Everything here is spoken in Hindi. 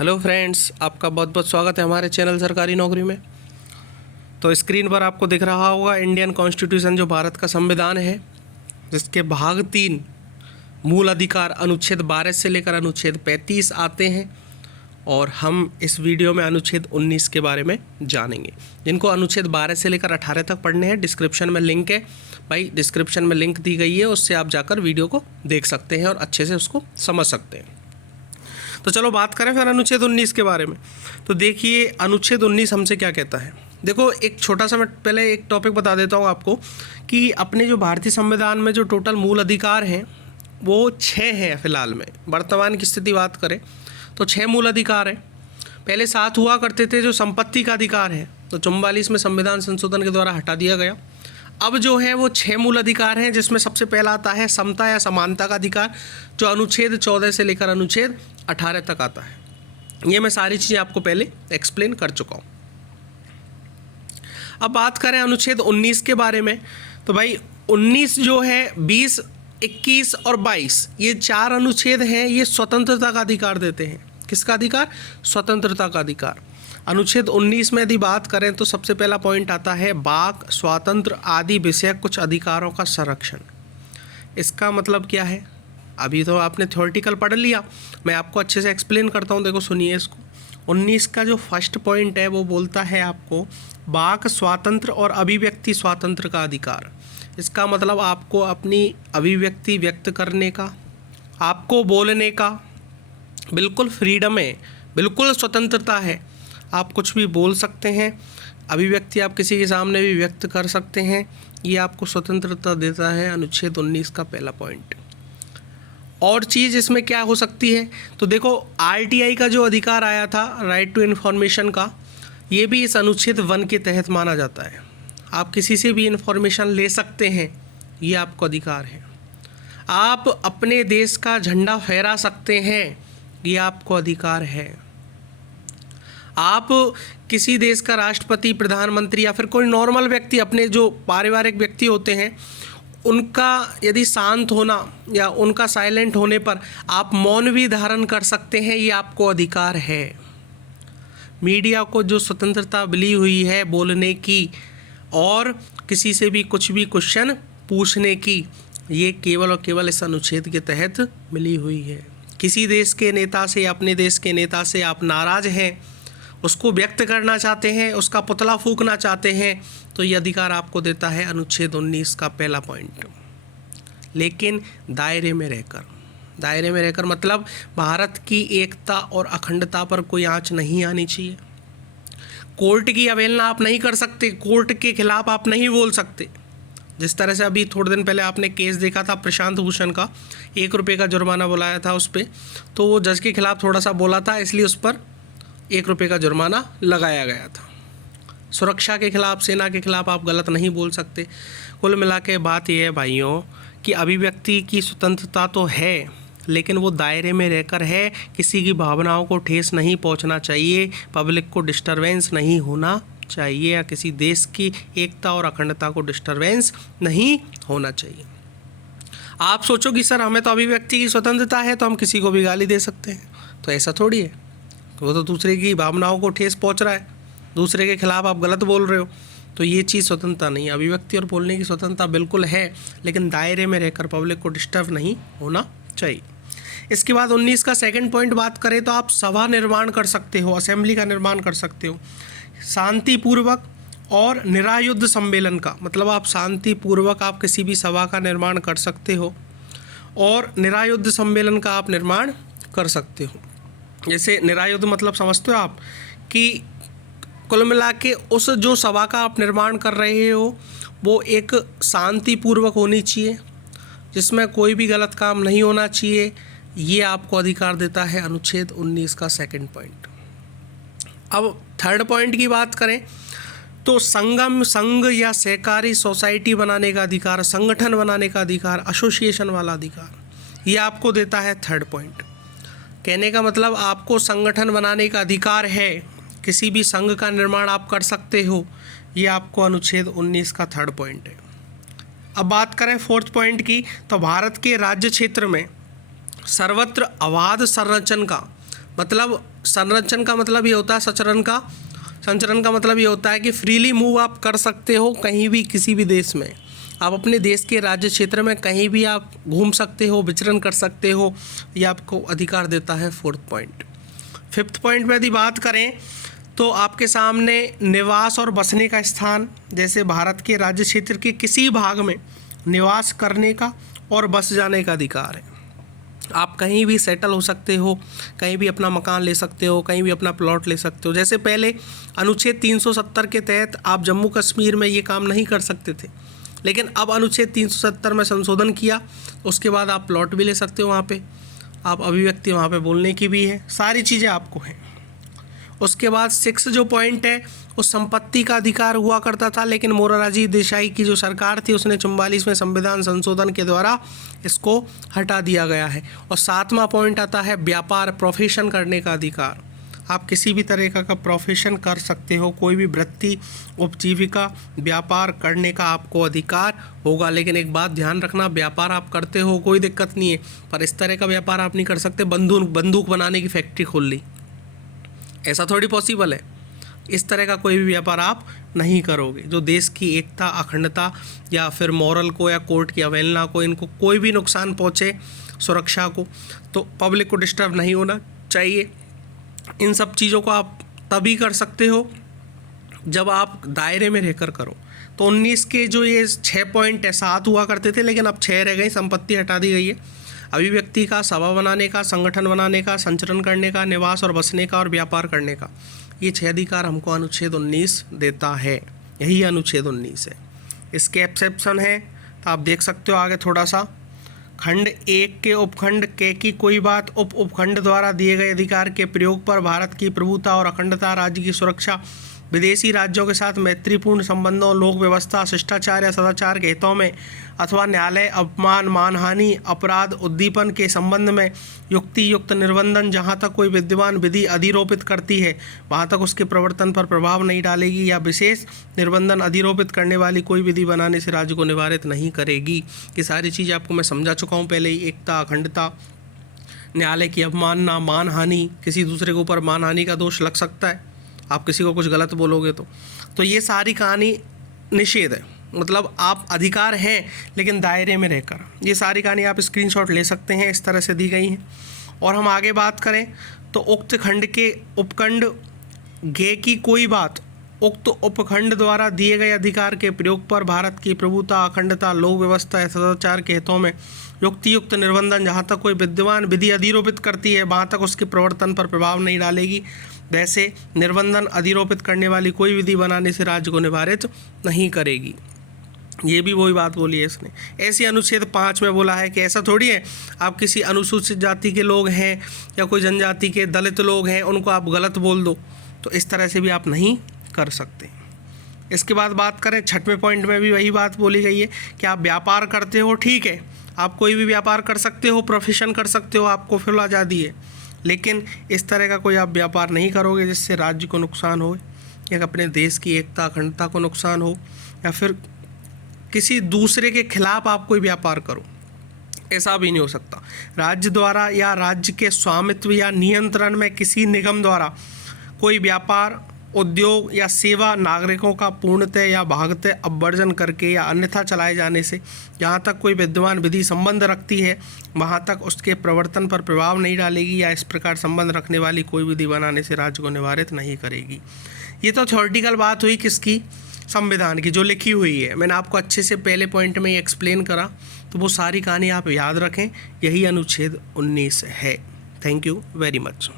हेलो फ्रेंड्स, आपका बहुत बहुत स्वागत है हमारे चैनल सरकारी नौकरी में। तो स्क्रीन पर आपको दिख रहा होगा इंडियन कॉन्स्टिट्यूशन, जो भारत का संविधान है, जिसके भाग 3 मूल अधिकार अनुच्छेद 12 से लेकर अनुच्छेद 35 आते हैं। और हम इस वीडियो में अनुच्छेद 19 के बारे में जानेंगे। जिनको अनुच्छेद 12 से लेकर 18 तक पढ़ने हैं, डिस्क्रिप्शन में लिंक है भाई, डिस्क्रिप्शन में लिंक दी गई है, उससे आप जाकर वीडियो को देख सकते हैं और अच्छे से उसको समझ सकते हैं। तो चलो बात करें फिर अनुच्छेद 19 के बारे में। तो देखिए अनुच्छेद 19 हमसे क्या कहता है। देखो एक छोटा सा मैं पहले एक टॉपिक बता देता हूँ आपको कि अपने जो भारतीय संविधान में जो टोटल मूल अधिकार हैं वो 6 हैं। फिलहाल में वर्तमान की स्थिति बात करें तो 6 मूल अधिकार हैं। पहले 7 हुआ करते थे। जो संपत्ति का अधिकार है तो 44 में संविधान संशोधन के द्वारा हटा दिया गया। अब जो है वो 6 मूल अधिकार हैं, जिसमें सबसे पहला आता है समता या समानता का अधिकार, जो अनुच्छेद 14 से लेकर अनुच्छेद 18 तक आता है। ये मैं सारी चीज़ें आपको पहले एक्सप्लेन कर चुका हूँ। अब बात करें अनुच्छेद 19 के बारे में, तो भाई 19 जो है 20, 21 और 22 ये 4 अनुच्छेद हैं। ये स्वतंत्रता का अधिकार देते हैं। किसका अधिकार? स्वतंत्रता का अधिकार। अनुच्छेद 19 में यदि बात करें तो सबसे पहला पॉइंट आता है वाक स्वातंत्र आदि विषय कुछ अधिकारों का संरक्षण। इसका मतलब क्या है? अभी तो आपने थ्योरेटिकल पढ़ लिया, मैं आपको अच्छे से एक्सप्लेन करता हूँ। देखो सुनिए इसको। 19 का जो फर्स्ट पॉइंट है वो बोलता है आपको वाक स्वातंत्र और अभिव्यक्ति स्वातंत्र का अधिकार। इसका मतलब आपको अपनी अभिव्यक्ति व्यक्त करने का, आपको बोलने का बिल्कुल फ्रीडम है, बिल्कुल स्वतंत्रता है। आप कुछ भी बोल सकते हैं, अभिव्यक्ति आप किसी के सामने भी व्यक्त कर सकते हैं। ये आपको स्वतंत्रता देता है अनुच्छेद 19 का पहला पॉइंट। और चीज़ इसमें क्या हो सकती है, तो देखो आरटीआई का जो अधिकार आया था, राइट टू इन्फॉर्मेशन का, ये भी इस अनुच्छेद 1 के तहत माना जाता है। आप किसी से भी इन्फॉर्मेशन ले सकते हैं, ये आपको अधिकार है। आप अपने देश का झंडा फहरा सकते हैं, ये आपको अधिकार है। आप किसी देश का राष्ट्रपति, प्रधानमंत्री या फिर कोई नॉर्मल व्यक्ति, अपने जो पारिवारिक व्यक्ति होते हैं, उनका यदि शांत होना या उनका साइलेंट होने पर आप मौन भी धारण कर सकते हैं, ये आपको अधिकार है। मीडिया को जो स्वतंत्रता मिली हुई है बोलने की और किसी से भी कुछ भी क्वेश्चन पूछने की, ये केवल और केवल इस अनुच्छेद के तहत मिली हुई है। किसी देश के नेता से, अपने देश के नेता से आप नाराज़ हैं, उसको व्यक्त करना चाहते हैं, उसका पुतला फूंकना चाहते हैं, तो ये अधिकार आपको देता है अनुच्छेद 19 का पहला पॉइंट। लेकिन दायरे में रहकर, दायरे में रहकर मतलब भारत की एकता और अखंडता पर कोई आंच नहीं आनी चाहिए। कोर्ट की अवहेलना आप नहीं कर सकते, कोर्ट के खिलाफ आप नहीं बोल सकते। जिस तरह से अभी थोड़े दिन पहले आपने केस देखा था प्रशांत भूषण का, 1 रुपये का जुर्माना बुलाया था उस पर, तो वो जज के खिलाफ थोड़ा सा बोला था, इसलिए उस पर 1 रुपये का जुर्माना लगाया गया था। सुरक्षा के खिलाफ, सेना के खिलाफ आप गलत नहीं बोल सकते। कुल मिला के बात यह है भाइयों कि अभिव्यक्ति की स्वतंत्रता तो है, लेकिन वो दायरे में रहकर है। किसी की भावनाओं को ठेस नहीं पहुंचना चाहिए, पब्लिक को डिस्टरबेंस नहीं होना चाहिए, या किसी देश की एकता और अखंडता को डिस्टरबेंस नहीं होना चाहिए। आप सोचो कि सर हमें तो अभिव्यक्ति की स्वतंत्रता है तो हम किसी को भी गाली दे सकते हैं, तो ऐसा थोड़ी है। वो तो दूसरे की भावनाओं को ठेस पहुंच रहा है, दूसरे के खिलाफ आप गलत बोल रहे हो, तो ये चीज़ स्वतंत्रता नहीं है। अभिव्यक्ति और बोलने की स्वतंत्रता बिल्कुल है, लेकिन दायरे में रहकर पब्लिक को डिस्टर्ब नहीं होना चाहिए। इसके बाद 19 का सेकंड पॉइंट बात करें तो आप सभा निर्माण कर सकते हो, असेंबली का निर्माण कर सकते हो शांतिपूर्वक और निरायुध सम्मेलन का, मतलब आप शांतिपूर्वक आप किसी भी सभा का निर्माण कर सकते हो और निरायुध सम्मेलन का आप निर्माण कर सकते हो। जैसे निरायुध मतलब समझते हो आप कि कुल मिला के उस जो सभा का आप निर्माण कर रहे हो वो एक शांतिपूर्वक होनी चाहिए, जिसमें कोई भी गलत काम नहीं होना चाहिए। ये आपको अधिकार देता है अनुच्छेद 19 का सेकंड पॉइंट। अब थर्ड पॉइंट की बात करें तो संगम, संघ या सहकारी सोसाइटी बनाने का अधिकार, संगठन बनाने का अधिकार, एसोसिएशन वाला अधिकार, ये आपको देता है थर्ड पॉइंट। कहने का मतलब आपको संगठन बनाने का अधिकार है, किसी भी संघ का निर्माण आप कर सकते हो, ये आपको अनुच्छेद 19 का थर्ड पॉइंट है। अब बात करें फोर्थ पॉइंट की, तो भारत के राज्य क्षेत्र में सर्वत्र अबाध संरक्षण का मतलब संरक्षण का मतलब ये होता है, संचरण का मतलब ये होता है कि फ्रीली मूव आप कर सकते हो कहीं भी, किसी भी देश में। आप अपने देश के राज्य क्षेत्र में कहीं भी आप घूम सकते हो, विचरण कर सकते हो, ये आपको अधिकार देता है 4th पॉइंट। 5th पॉइंट में यदि बात करें तो आपके सामने निवास और बसने का स्थान, जैसे भारत के राज्य क्षेत्र के किसी भाग में निवास करने का और बस जाने का अधिकार है। आप कहीं भी सेटल हो सकते हो, कहीं भी अपना मकान ले सकते हो, कहीं भी अपना प्लॉट ले सकते हो। जैसे पहले अनुच्छेद 370 के तहत आप जम्मू कश्मीर में ये काम नहीं कर सकते थे, लेकिन अब अनुच्छेद 370 में संशोधन किया, उसके बाद आप प्लॉट भी ले सकते हो वहाँ पे, आप अभिव्यक्ति वहाँ पे बोलने की भी है, सारी चीज़ें आपको हैं। उसके बाद 6 जो पॉइंट है, उस संपत्ति का अधिकार हुआ करता था, लेकिन मोरारजी देसाई की जो सरकार थी उसने 44वें संविधान संशोधन के द्वारा इसको हटा दिया गया है। और 7वां पॉइंट आता है व्यापार, प्रोफेशन करने का अधिकार। आप किसी भी तरह का प्रोफेशन कर सकते हो, कोई भी वृत्ति, उपजीविका, व्यापार करने का आपको अधिकार होगा। लेकिन एक बात ध्यान रखना, व्यापार आप करते हो कोई दिक्कत नहीं है, पर इस तरह का व्यापार आप नहीं कर सकते, बंदूक बनाने की फैक्ट्री खोल ली, ऐसा थोड़ी पॉसिबल है। इस तरह का कोई भी व्यापार आप नहीं करोगे जो देश की एकता, अखंडता या फिर मॉरल को या कोर्ट की अवहेलना को, इनको कोई भी नुकसान पहुँचे, सुरक्षा को, तो पब्लिक को डिस्टर्ब नहीं होना चाहिए। इन सब चीज़ों को आप तभी कर सकते हो जब आप दायरे में रहकर करो। तो 19 के जो ये 6 पॉइंट है, 7 हुआ करते थे लेकिन अब 6 रह गए, संपत्ति हटा दी गई है। अभिव्यक्ति का, सभा बनाने का, संगठन बनाने का, संचरण करने का, निवास और बसने का और व्यापार करने का, ये 6 अधिकार हमको अनुच्छेद 19 देता है। यही अनुच्छेद 19 है। इसके एक्सेप्शन है तो आप देख सकते हो आगे थोड़ा सा। खंड 1 के उपखंड के की कोई बात उपखंड द्वारा दिए गए अधिकार के प्रयोग पर भारत की प्रभुता और अखंडता, राज्य की सुरक्षा, विदेशी राज्यों के साथ मैत्रीपूर्ण संबंधों, लोक व्यवस्था, शिष्टाचार या सदाचार के हितों में अथवा न्यायालय, अपमान, मानहानि, अपराध, उद्दीपन के संबंध में युक्ति युक्त निर्बंधन जहाँ तक कोई विद्यमान विधि अधिरोपित करती है वहाँ तक उसके प्रवर्तन पर प्रभाव नहीं डालेगी, या विशेष निर्बंधन अधिरोपित करने वाली कोई विधि बनाने से राज्य को निवारित नहीं करेगी। ये सारी चीज़ें आपको मैं समझा चुका हूँ पहले ही। एकता, अखंडता, न्यायालय की अवमानना, मानहानि, किसी दूसरे के ऊपर मानहानि का दोष लग सकता है, आप किसी को कुछ गलत बोलोगे तो ये सारी कहानी निषेध है। मतलब आप अधिकार हैं लेकिन दायरे में रहकर। ये सारी कहानी आप स्क्रीनशॉट ले सकते हैं, इस तरह से दी गई हैं। और हम आगे बात करें तो उक्त खंड के उपखंड गे की कोई बात उक्त उपखंड द्वारा दिए गए अधिकार के प्रयोग पर भारत की प्रभुता, अखंडता, लोक व्यवस्था या सदाचार के हितों में युक्तियुक्त निर्बंधन जहाँ तक कोई विद्यमान विधि अधिरोपित करती है वहाँ तक उसके प्रवर्तन पर प्रभाव नहीं डालेगी। वैसे निर्बंधन अधिरोपित करने वाली कोई विधि बनाने से राज्य को निवारित नहीं करेगी। ये भी वही बात बोली है इसने। ऐसी अनुच्छेद 5 में बोला है कि ऐसा थोड़ी है आप किसी अनुसूचित जाति के लोग हैं या कोई जनजाति के दलित लोग हैं उनको आप गलत बोल दो, तो इस तरह से भी आप नहीं कर सकते। इसके बाद बात करें 6वें पॉइंट में भी वही बात बोली गई है कि आप व्यापार करते हो, ठीक है, आप कोई भी व्यापार कर सकते हो, प्रोफेशन कर सकते हो, आपको फुल आज़ादी है, लेकिन इस तरह का कोई आप व्यापार नहीं करोगे जिससे राज्य को नुकसान हो या अपने देश की एकता, अखंडता को नुकसान हो या फिर किसी दूसरे के खिलाफ आप कोई व्यापार करो, ऐसा भी नहीं हो सकता। राज्य द्वारा या राज्य के स्वामित्व या नियंत्रण में किसी निगम द्वारा कोई व्यापार, उद्योग या सेवा नागरिकों का पूर्णतः या भागतः अवर्जन करके या अन्यथा चलाए जाने से जहाँ तक कोई विद्यमान विधि संबंध रखती है वहाँ तक उसके प्रवर्तन पर प्रभाव नहीं डालेगी या इस प्रकार संबंध रखने वाली कोई विधि बनाने से राज्य को निवारित नहीं करेगी। ये तो थ्योरेटिकल बात हुई किसकी, संविधान की, जो लिखी हुई है। मैंने आपको अच्छे से पहले पॉइंट में एक्सप्लेन करा, तो वो सारी कहानी आप याद रखें। यही अनुच्छेद 19 है। Thank you very much.